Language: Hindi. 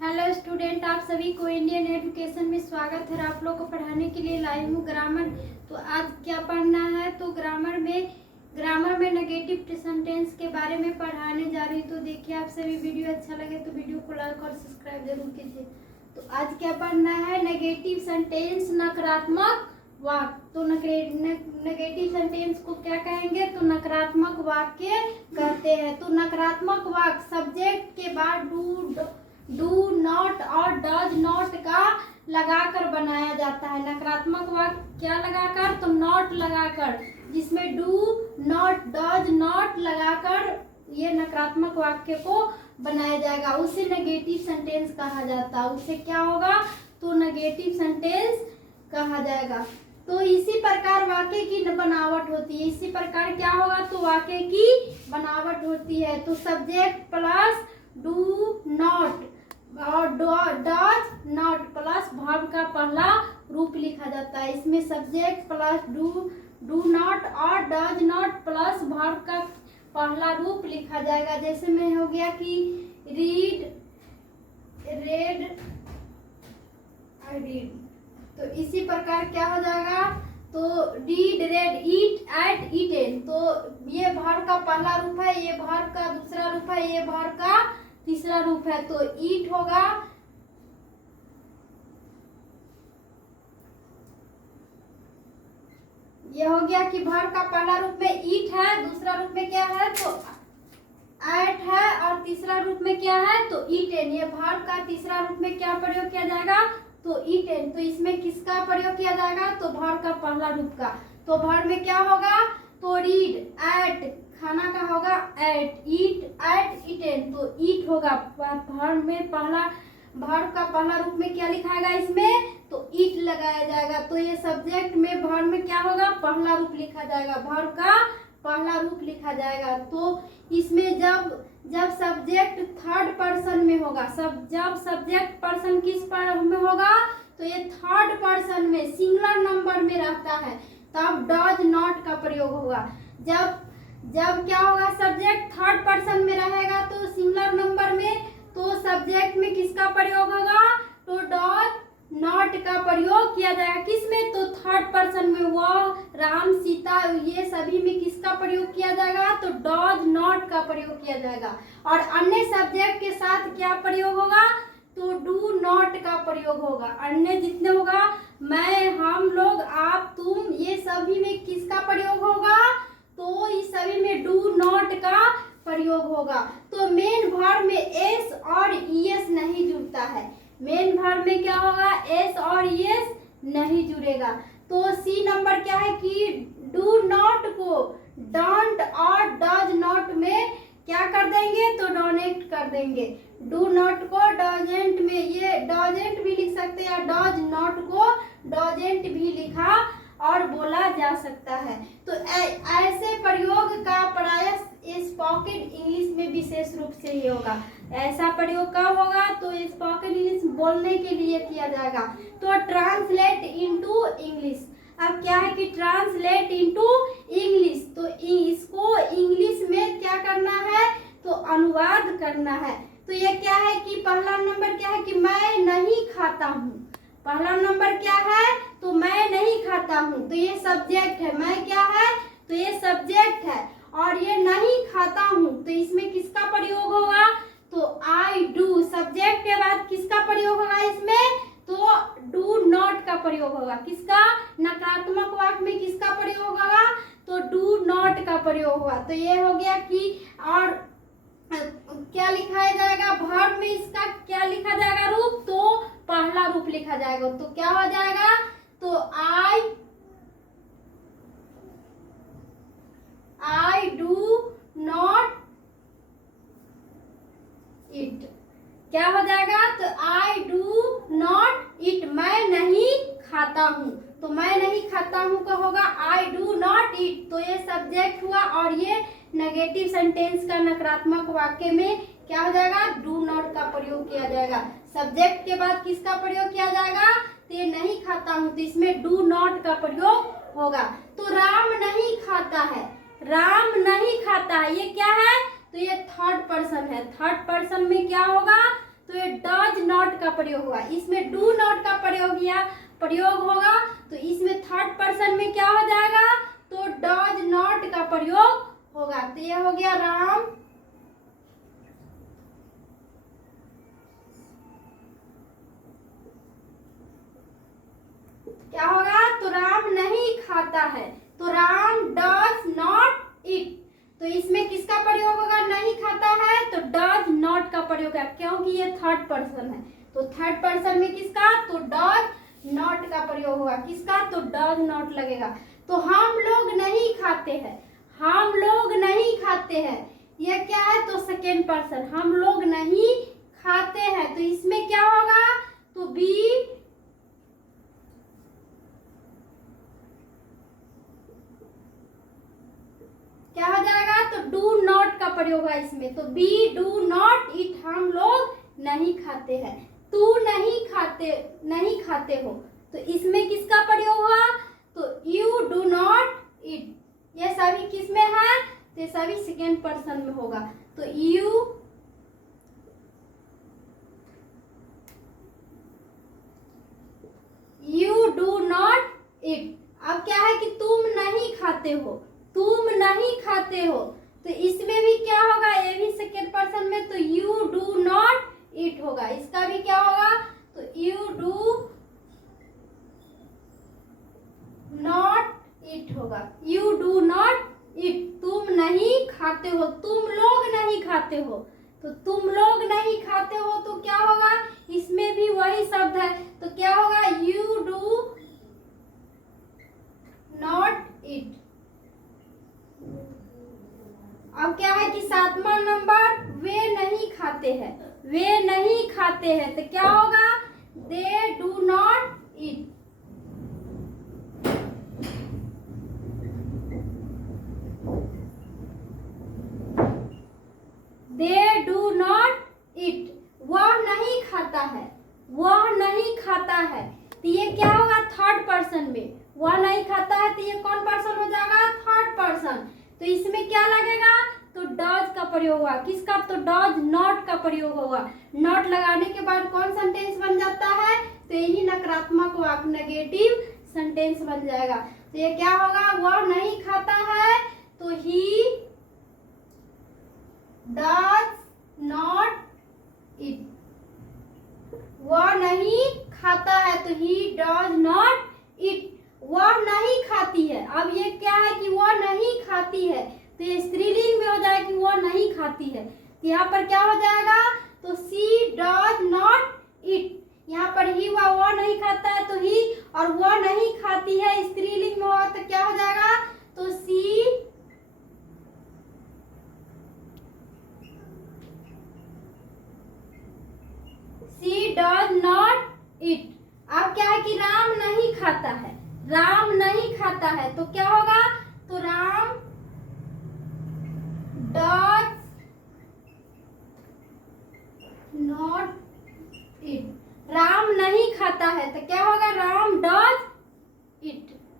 हेलो स्टूडेंट, आप सभी को इंडियन एजुकेशन में स्वागत है। आप लोग को पढ़ाने के लिए लाई हूँ ग्रामर। तो आज क्या पढ़ना है, तो ग्रामर में नेगेटिव सेंटेंस के बारे में पढ़ाने जा रही हूँ। तो देखिए, आप सभी वीडियो अच्छा लगे तो वीडियो को लाइक और सब्सक्राइब जरूर कीजिए। तो आज क्या पढ़ना है, नेगेटिव सेंटेंस, नकारात्मक वाक्य। तो नेगेटिव सेंटेंस को क्या कहेंगे, तो नकारात्मक वाक्य कहते हैं। तो नकारात्मक वाक्य सब्जेक्ट के बाद डू नॉट और डज नॉट का लगाकर बनाया जाता है। नकारात्मक वाक्य क्या लगाकर, तो नॉट लगाकर, जिसमें डू नॉट डज नॉट लगाकर ये नकारात्मक वाक्य को बनाया जाएगा, उसे नेगेटिव सेंटेंस कहा जाता है। उससे क्या होगा, तो नेगेटिव सेंटेंस कहा जाएगा। तो इसी प्रकार वाक्य की बनावट होती है। इसी प्रकार क्या होगा, तो वाक्य की बनावट होती है। तो सब्जेक्ट प्लस डू नॉट और डज नॉट प्लस वर्ब का पहला रूप लिखा जाता है। इसमें सब्जेक्ट प्लस डू नॉट और डज नॉट प्लस वर्ब का पहला रूप लिखा जाएगा। जैसे में हो गया कि रीड, रेड, रीड। तो इसी प्रकार क्या हो जाएगा, तो रीड, रेड, ईट, एट, ईटेन। तो ये वर्ब का पहला रूप है, ये वर्ब का दूसरा रूप है, ये वर्ब का तीसरा रूप है। तो ईट होगा, ये हो गया कि वर्ब का पहला रूप में ईट है, दूसरा रूप में क्या है, तो एट है, और तीसरा रूप में क्या है, तो ईटेन। ये वर्ब का तीसरा रूप में क्या प्रयोग किया जाएगा, तो ईटेन। तो इसमें किसका प्रयोग किया जाएगा, तो वर्ब का पहला रूप का। तो वर्ब में क्या होगा, तो रीड, एट, खाना का होगा एट, ईट, एट, ईटेन। तो ईट होगा वर्ब में पहला, वर्ब का पहला रूप में क्या लिखाएगा इसमें, तो ईट लगाया जाएगा। तो ये सब्जेक्ट में वर्ब में क्या होगा, पहला रूप लिखा जाएगा, वर्ब का पहला रूप लिखा जाएगा। तो इसमें जब सब्जेक्ट थर्ड पर्सन में होगा, जब सब्जेक्ट पर्सन किस पर में होगा, तो ये थर्ड पर्सन में सिंगुलर नंबर में रहता है, तब डज नॉट का प्रयोग होगा। जब क्या होगा, सब्जेक्ट थर्ड पर्सन में रहेगा तो सिंगुलर नंबर में, तो सब्जेक्ट में किसका प्रयोग होगा, तो डज नॉट का प्रयोग किया जाएगा। किसमें, तो थर्ड पर्सन में, वह, राम, सीता, ये सभी में किसका प्रयोग किया जाएगा, तो डज नॉट का प्रयोग किया जाएगा। और अन्य सब्जेक्ट के साथ क्या प्रयोग होगा, तो डू नॉट का प्रयोग होगा। अन्य जितने होगा, मैं, हम लोग, आप, तुम, ये सभी में किसका प्रयोग होगा, तो इस सभी में डू नॉट का प्रयोग होगा। तो मेन वर्ब में एस और ईएस नहीं जुड़ता है। मेन वर्ब में क्या होगा, एस और ईएस नहीं जुड़ेगा। तो सी नंबर क्या है कि डू नॉट को डोंट और डज नॉट में क्या कर देंगे, तो डोनेट कर देंगे। डू नॉट को डजेंट में, ये डजेंट भी लिख सकते हैं, डज नॉट को डजेंट भी लिखा और बोला जा सकता है। तो ऐसे प्रयोग का प्रयास स्पोकन इंग्लिश में विशेष रूप से ही होगा। ऐसा प्रयोग कब होगा, तो स्पोकन इंग्लिश बोलने के लिए किया जाएगा। तो ट्रांसलेट इनटू इंग्लिश, अब क्या है कि ट्रांसलेट इनटू इंग्लिश, तो इसको इंग्लिश में क्या करना है, तो अनुवाद करना है। तो ये क्या है कि पहला नंबर क्या है कि मैं नहीं खाता हूँ। पहला नंबर क्या है, तो मैं नहीं खाता हूँ, तो ये सब्जेक्ट है। मैं क्या है, तो ये सब्जेक्ट है, और ये नहीं खाता हूँ, तो इसमें किसका प्रयोग होगा, तो आई डू। सब्जेक्ट के बाद किसका प्रयोग होगा इसमें, तो डू नॉट का प्रयोग होगा। किसका, नकारात्मक वाक्य में किसका प्रयोग होगा, तो डू नॉट का प्रयोग होगा। तो ये हो गया कि, और क्या लिखा जाएगा, वर्ब में इसका क्या लिखा जाएगा रूप, तो पहला रूप लिखा जाएगा। तो क्या हो जाएगा, तो आई डू नॉट इट, क्या हो जाएगा, तो आई डू नॉट इट, मैं नहीं खाता हूँ। तो मैं नहीं खाता हूँ का होगा आई डू नॉट इट। तो ये सब्जेक्ट हुआ, और ये नेगेटिव सेंटेंस का नकारात्मक वाक्य में क्या हो जाएगा, डू नॉट का प्रयोग किया जाएगा। सब्जेक्ट के बाद किसका प्रयोग किया जाएगा, तो ये नहीं खाता हूँ, तो इसमें डू नॉट का प्रयोग होगा। तो राम नहीं खाता है, राम नहीं खाता है, ये क्या है, तो ये थर्ड पर्सन है। थर्ड पर्सन में क्या होगा, तो ये डज नॉट का प्रयोग होगा, इसमें डू नॉट का प्रयोग होगा, तो इसमें थर्ड पर्सन में क्या हो जाएगा, तो डज नॉट का प्रयोग होगा। तो ये हो गया राम क्या होगा, तो राम नहीं खाता है, तो राम डज नॉट ईट। तो इसमें किसका प्रयोग होगा, नहीं खाता है तो डज नॉट का प्रयोग है, क्योंकि ये थर्ड पर्सन है। तो थर्ड पर्सन में किसका, तो डज नॉट का प्रयोग होगा, किसका, तो डज नॉट लगेगा। तो हम लोग नहीं खाते हैं, हम लोग नहीं खाते हैं, ये क्या है, तो सेकेंड पर्सन, हम लोग नहीं खाते हैं, तो इसमें क्या होगा, तो बी क्या हो जाएगा, तो डू नॉट का प्रयोग है इसमें, तो बी डू नॉट ईट, हम लोग नहीं खाते हैं। तू नहीं खाते हो, तो इसमें किसका प्रयोग हुआ, तो यू डू नॉट ईट। ये सभी किस में है, तो ये सभी सेकेंड पर्सन में होगा, तो यू डू नॉट ईट। अब क्या है कि तुम नहीं खाते हो, तुम नहीं खाते हो, तो इसमें भी क्या होगा, ये भी सेकेंड पर्सन में, तो यू डू नॉट ईट होगा, इसका भी क्या होगा, तो यू डू नॉट ईट होगा, यू डू नॉट ईट। तुम नहीं खाते हो, तुम लोग नहीं खाते हो, तो तुम लोग नहीं खाते हो, तो क्या होगा, इसमें भी वही शब्द है, तो क्या होगा, यू डू नॉट ईट। अब क्या है कि सातवां नंबर, वे नहीं खाते हैं, वे नहीं खाते हैं, तो क्या होगा, they do not eat. They do not eat, वह नहीं खाता है, वह नहीं खाता है, तो ये क्या होगा, थर्ड पर्सन में, वह नहीं खाता है, तो ये कौन पर्सन हो जाएगा, थर्ड पर्सन। तो इसमें क्या लगेगा, तो डज का प्रयोग होगा, किसका, तो डज नॉट का प्रयोग होगा। नॉट लगाने के बाद कौन सेंटेंस बन जाता है, तो यही नकारात्मक वाक्य, नेगेटिव सेंटेंस बन जाएगा। तो ये क्या होगा, वह नहीं खाता है, तो ही डज नॉट ईट। वह नहीं खाता है, तो ही डज नॉट ईट। वह नहीं खाती है, अब ये क्या है कि वह नहीं खाती है, तो ये स्त्रीलिंग में हो जाएगा कि वह नहीं खाती है, तो यहाँ पर क्या हो जाएगा, तो सी डज नॉट ईट। यहाँ पर ही हुआ, वह नहीं खाता है, तो ही, और वह नहीं खाती है स्त्रीलिंग में हुआ, तो क्या हो जाएगा, तो सी डज नॉट ईट। अब क्या है कि राम नहीं खाता है, राम नहीं खाता है, तो क्या होगा, तो राम डज